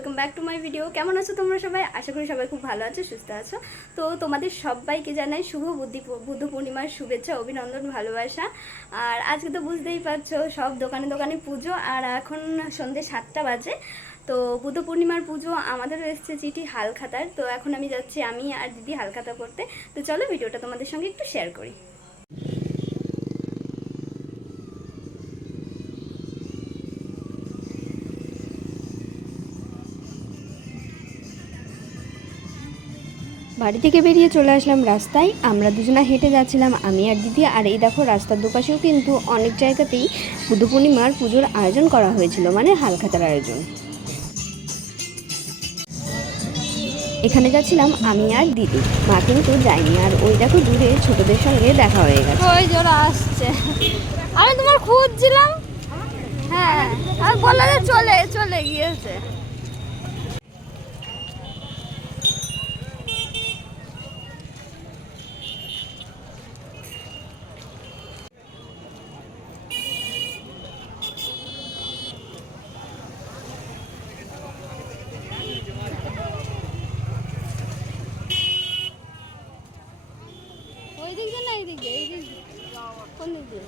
Welcome back to my video. কেমন আছো তোমরা সবাই? আশা করি সবাই খুব ভালো আছো, সুস্থ আছো। তো তোমাদের সবাইকে জানাই শুভ বুদ্ধ পূর্ণিমার শুভেচ্ছা, অভিনন্দন, ভালোবাসা। আর আজকে তো বুঝতেই পারছো সব দোকানে দোকানে পুজো, আর এখন সন্ধ্যে 7টা বাজে। তো বুদ্ধ পূর্ণিমার পুজো আমাদেরও এসছে চিঠি হালখাতার। তো এখন আমি যাচ্ছি, আমি আর দিদি হালখাতা করতে। তো চলো ভিডিওটা তোমাদের সঙ্গে একটু শেয়ার করি। বাড়ি থেকে বেরিয়ে চলে আসলাম রাস্তায়। আমরা দুজনা হেঁটে যাচ্ছিলাম, আমি আর দিদি। আর এই দেখো রাস্তার দুপাশেও কিন্তু অনেক জায়গাতেই বুদ্ধ পূর্ণিমার পুজোর আয়োজন করা হয়েছিল, মানে হালখাতার আয়োজন। এখানে যাচ্ছিলাম আমি আর দিদি, মা কিন্তু যায়নি। আর ওই দেখো দূরে ছোটদের সঙ্গে দেখা হয়ে গেছে, ওই জোড়া আসছে। আমি তোমার খুঁজছিলাম, হ্যাঁ, আর বললো যে চলে চলে গিয়েছে। ওই দিক দিয়ে না, এই দিক দিয়ে, এই দিক দিয়ে, কোন দিক দিয়ে?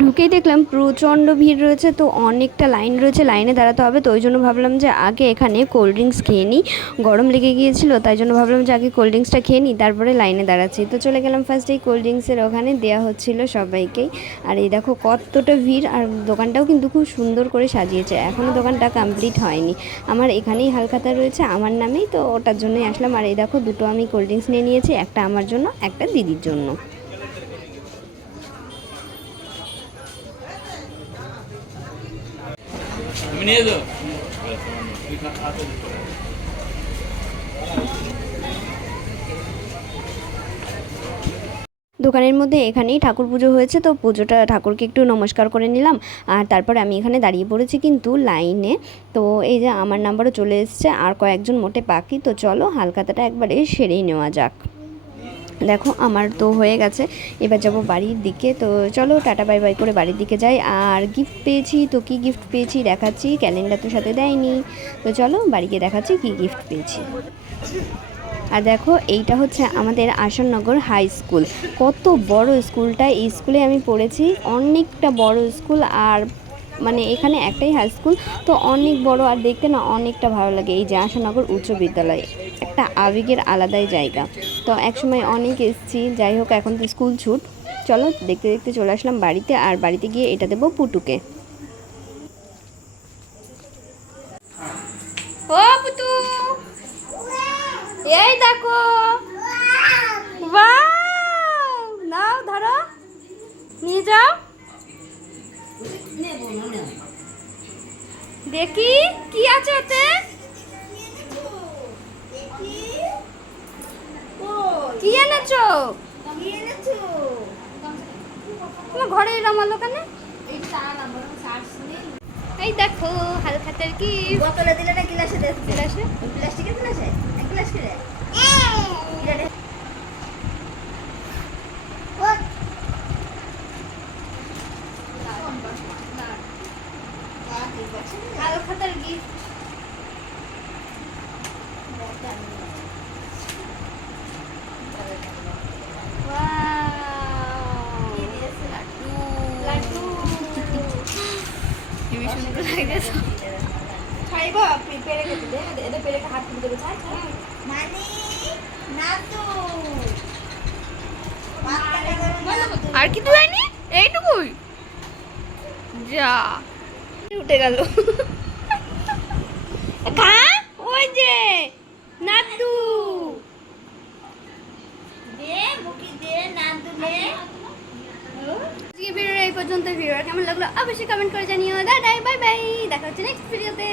ঢুকেই দেখলাম প্রচণ্ড ভিড় রয়েছে, তো অনেকটা লাইন রয়েছে, লাইনে দাঁড়াতে হবে। তো ওই জন্য ভাবলাম যে আগে এখানে কোল্ড ড্রিঙ্কস খেয়ে নিই, গরম লেগে গিয়েছিল, তাই জন্য ভাবলাম যে আগে কোল্ড ড্রিঙ্কসটা খেয়ে নিই, তারপরে লাইনে দাঁড়াচ্ছি। তো চলে গেলাম ফার্স্ট এই কোল্ড ড্রিঙ্কসের ওখানে, দেওয়া হচ্ছিল সবাইকেই। আর এই দেখো কতটা ভিড়, আর দোকানটাও কিন্তু খুব সুন্দর করে সাজিয়েছে। এখনও দোকানটা কমপ্লিট হয়নি। আমার এখানেই হালখাতা রয়েছে আমার নামেই, তো ওটার জন্যই আসলাম। আর এই দেখো দুটো আমি কোল্ড ড্রিঙ্কস নিয়ে নিয়েছি, একটা আমার জন্য, একটা দিদির জন্য। দোকানের মধ্যে এখানেই ঠাকুর পুজো হয়েছে, তো পুজোটা ঠাকুরকে একটু নমস্কার করে নিলাম। আর তারপর আমি এখানে দাঁড়িয়ে পড়েছি কিন্তু লাইনে। তো এই যে আমার নাম্বারও চলে এসছে, আর কয়েকজন মোটে বাকি। তো চলো হালখাতাটা একবারে সেরেই নেওয়া যাক। দেখো আমার তো হয়ে গেছে, এবার যাব বাড়ির দিকে। তো চলো টাটা বাই বাই করে বাড়ির দিকে যাই। আর গিফট পেয়েছি, তো কি গিফট পেয়েছি দেখাচ্ছি, ক্যালেন্ডার তো সাথে দেয়নি। তো চলো বাড়িকে দেখাচ্ছি কি গিফট পেয়েছি। আর দেখো এইটা হচ্ছে আমাদের আসাননগর হাই স্কুল। কত বড় স্কুলটা, এই স্কুলে আমি পড়েছি, অনেকটা বড় স্কুল। আর মানে এখানে একটাই হাই স্কুল, তো অনেক বড়, আর দেখতে না অনেকটা ভালো লাগে। এই যে আসাননগর উচ্চ বিদ্যালয়, একটা আবেগের আলাদাই জায়গা। তো একসময় অনেক এসেছি, যাই হোক এখন তো স্কুল ছুট। চলো দেখতে দেখতে চলে আসলাম বাড়িতে। আর বাড়িতে গিয়ে এটা দেবো পুটুকে। ও পুটু, এই দেখো, নাও ধরো, নিয়ে যাও, দেখি কি আছে ওতে। কি এনেছো? ঘরে এলাম দোকানে। এই দেখো হালখাতার কি বোতলে দিলে না, গ্লাসে দিলে, গ্লাসে, প্লাস্টিকের গ্লাসে, এক গ্লাস করে। হালখাতার গিফট, সুন্দর লাগছে। ছাইবা পেরে কেটে দে, এটা পেরে হাত তুলে দেবে। ছাই ছাই মানে না তো, আর কি দুয়াইনি, এইটুকুই যা উঠে গেল। খা, ওই যে নাদু দে, মুখি দে, নাদু দে। আজকে ভিডিওটা এই পর্যন্ত। ভিডিওটা কেমন লাগলো অবশ্যই কমেন্ট করে জানিও। দাদা বাই বাই, দেখা হচ্ছে নেক্সট ভিডিওতে।